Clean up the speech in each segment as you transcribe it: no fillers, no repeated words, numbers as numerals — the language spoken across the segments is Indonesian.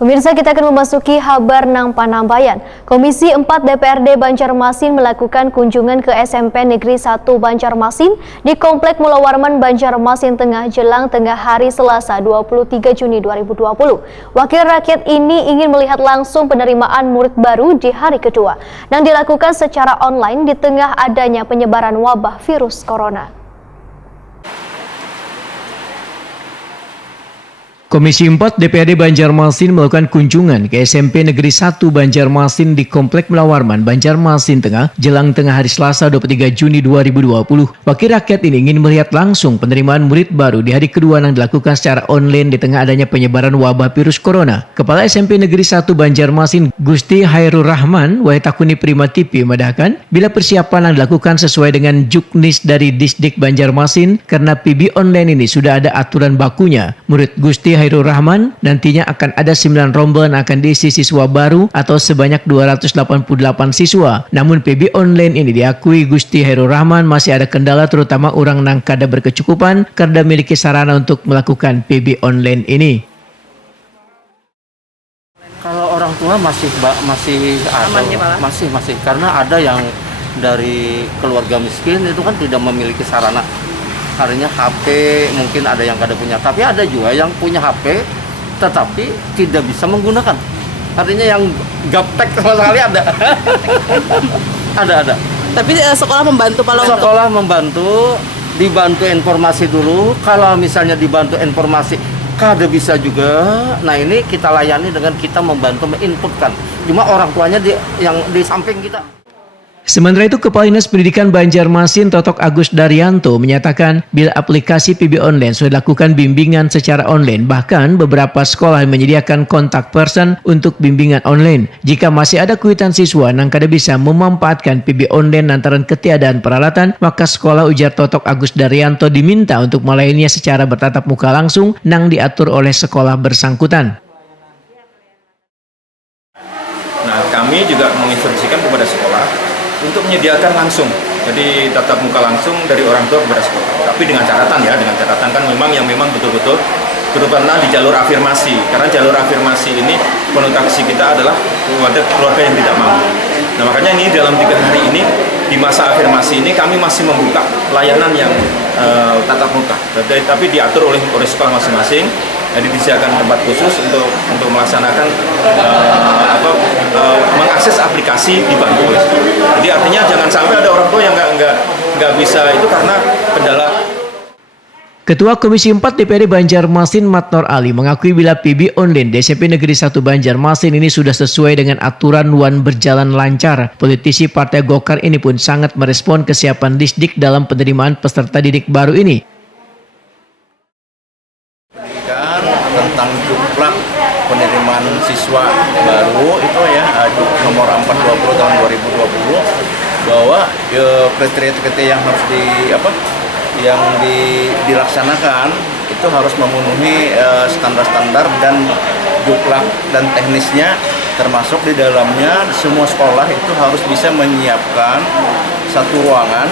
Pemirsa, kita akan memasuki kabar nang panambayan. Komisi 4 DPRD Banjarmasin melakukan kunjungan ke SMP Negeri 1 Banjarmasin di Komplek Mula Warman Banjarmasin Tengah jelang tengah hari Selasa 23 Juni 2020. Wakil rakyat ini ingin melihat langsung penerimaan murid baru di hari kedua yang dilakukan secara online di tengah adanya penyebaran wabah virus corona. Komisi 4 DPRD Banjarmasin melakukan kunjungan ke SMP Negeri 1 Banjarmasin di Komplek Mula Warman Banjarmasin Tengah jelang tengah hari Selasa 23 Juni 2020. Wakil rakyat ini ingin melihat langsung penerimaan murid baru di hari kedua yang dilakukan secara online di tengah adanya penyebaran wabah virus corona. Kepala SMP Negeri 1 Banjarmasin Gusti Hairul Rahman Wahitakuni Prima TV memandahkan bila persiapan yang dilakukan sesuai dengan juknis dari Disdik Banjarmasin karena PB online ini sudah ada aturan bakunya. Murid Gusti Hairul Rahman nantinya akan ada 9 rombongan akan diisi siswa baru atau sebanyak 288 siswa. Namun PB online ini diakui Gusti Hairul Rahman masih ada kendala terutama orang nang kada berkecukupan karena memiliki sarana untuk melakukan PB online ini. Kalau orang tua masih karena ada yang dari keluarga miskin itu kan tidak memiliki sarana. Harinya HP mungkin ada yang kada punya, tapi ada juga yang punya HP tetapi tidak bisa menggunakan. Artinya yang gaptek sama sekali ada. ada. Tapi sekolah membantu membantu, dibantu informasi dulu. Kalau misalnya dibantu informasi kada bisa juga. Nah, ini kita layani dengan kita membantu menginputkan. Cuma orang tuanya yang di samping kita. Sementara itu, Kepala Dinas Pendidikan Banjarmasin Totok Agus Daryanto menyatakan bila aplikasi PB online sudah dilakukan bimbingan secara online, bahkan beberapa sekolah menyediakan kontak person untuk bimbingan online. Jika masih ada kuitan siswa yang kada bisa memanfaatkan PB online lantaran ketiadaan peralatan, maka sekolah, ujar Totok Agus Daryanto, diminta untuk melayaninya secara bertatap muka langsung yang diatur oleh sekolah bersangkutan. Nah, kami juga menginstruksikan kepada sekolah untuk menyediakan langsung, jadi tatap muka langsung dari orang tua kepada sekolah. Tapi dengan catatan kan memang betul-betul terutama di jalur afirmasi, karena jalur afirmasi ini konotasi kita adalah keluarga yang tidak mampu. Nah, makanya ini dalam 3 hari ini di masa afirmasi ini kami masih membuka layanan yang tatap muka, tapi diatur oleh sekolah masing-masing. Jadi disediakan tempat khusus untuk melaksanakan mengakses aplikasi dibantu oleh sekolah. Jadi artinya jangan sampai ada orang tua yang nggak bisa itu karena kendala. Ketua Komisi 4 DPRD Banjarmasin Matnor Ali mengakui bila PB online di SMP Negeri 1 Banjarmasin ini sudah sesuai dengan aturan dan berjalan lancar. Politisi Partai Golkar ini pun sangat merespon kesiapan Disdik dalam penerimaan peserta didik baru ini. Tentang jumlah penerimaan siswa baru itu ya nomor 420 tahun 2020 bahwa kriteria yang harus dilaksanakan itu harus memenuhi standar-standar dan jumlah dan teknisnya, termasuk di dalamnya semua sekolah itu harus bisa menyiapkan satu ruangan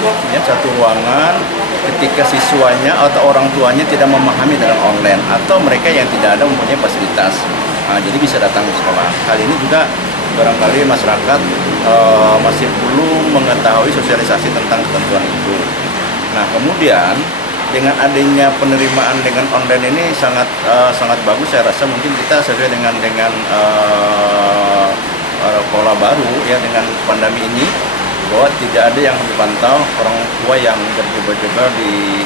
ketika siswanya atau orang tuanya tidak memahami dalam online atau mereka yang tidak ada mempunyai fasilitas. Nah, jadi bisa datang ke sekolah. Hal ini juga barangkali masyarakat masih perlu mengetahui sosialisasi tentang ketentuan itu. Nah, kemudian dengan adanya penerimaan dengan online ini sangat bagus, saya rasa mungkin kita sesuai dengan pola baru ya dengan pandemi ini, bahwa tidak ada yang dipantau orang tua yang berjebak-jebak di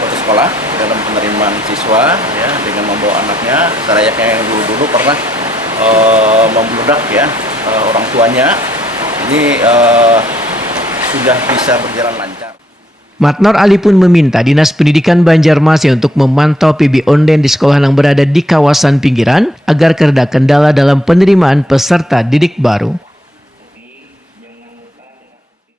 suatu sekolah dalam penerimaan siswa ya dengan membawa anaknya selayaknya yang dulu pernah membludak ya orang tuanya. Ini sudah bisa berjalan lancar. Matnor Ali pun meminta Dinas Pendidikan Banjarmasin untuk memantau PB online di sekolah yang berada di kawasan pinggiran agar kereda kendala dalam penerimaan peserta didik baru.